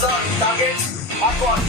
Sir, targets mark on.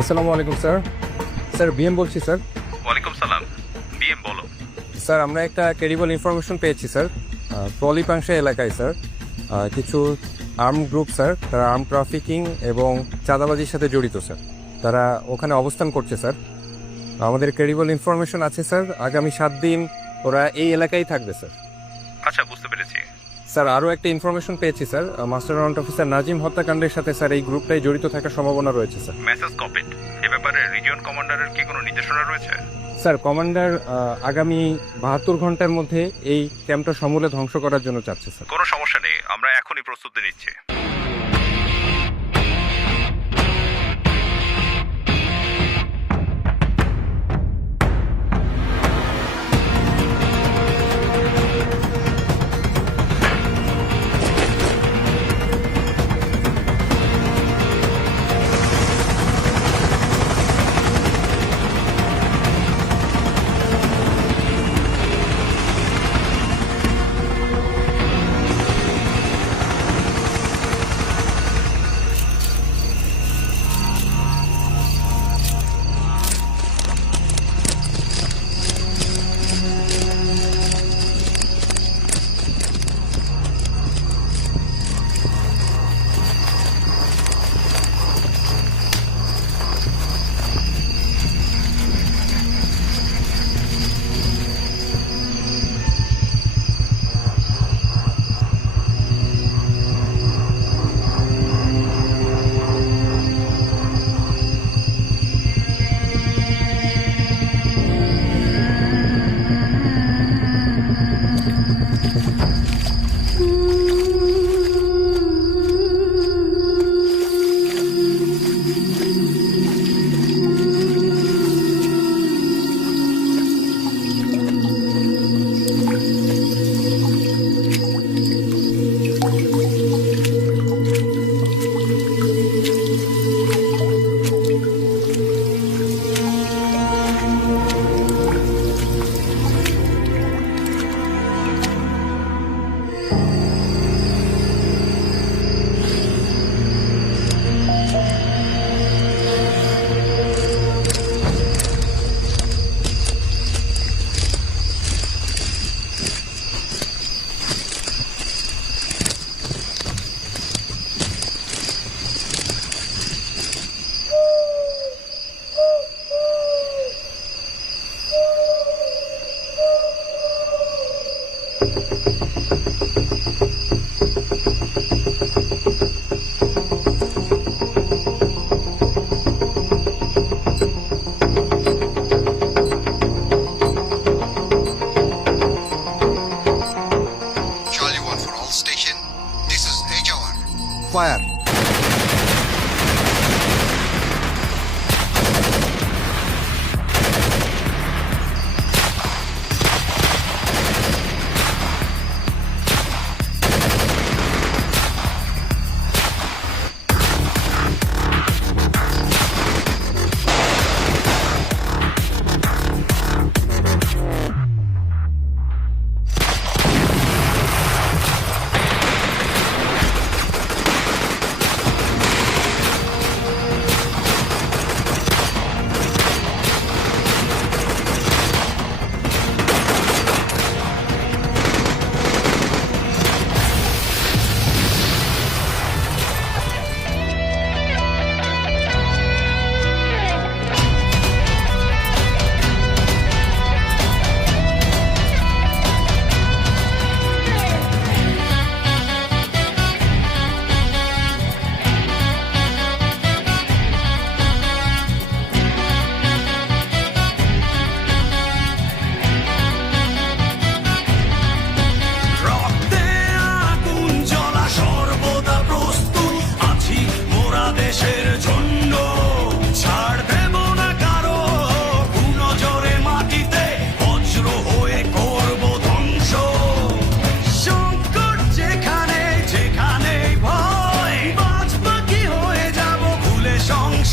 আসসালামু আলাইকুম sir. Sir BM বলছি স্যার। ওয়ালাইকুম সালাম। বিএম বলো। স্যার আমরা একটা ক্রেডিবল ইনফরমেশন পেয়েছি স্যার, পলিপাংশা এলাকায় স্যার কিছু আর্ম গ্রুপ স্যার, তারা আর্ম ট্রাফিকিং এবং চাঁদাবাজির সাথে জড়িত স্যার। তারা ওখানে অবস্থান করছে স্যার। আমাদের ক্রেডিবল ইনফরমেশন আছে স্যার, আগামী 7 দিন ওরা এই এলাকায় থাকবে স্যার। আচ্ছা, বুঝতে পেরেছি। স্যার আরও একটা ইনফরমেশন পেয়েছি sir, master warrant officer Nazim হত্যাকাণ্ডের সাথে স্যার এই গ্রুপটাই জড়িত থাকার সম্ভাবনা রয়েছে স্যার। Message copied. এ ব্যাপারে রিজিয়ন কমান্ডারের কি কোনো নির্দেশনা রয়েছে? স্যার কমান্ডার আগামী 72 ঘন্টার মধ্যে এই ক্যাম্পটা সমূলে ধ্বংস করার জন্য চাচ্ছে স্যার। কোনো সমস্যা নেই, আমরা এখনই প্রস্তুতি নিচ্ছি।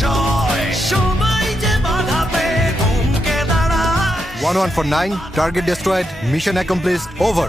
জয় সবাই যে বাধাতে থমকে দাঁড়ায় 1149, target destroyed, mission accomplished, over.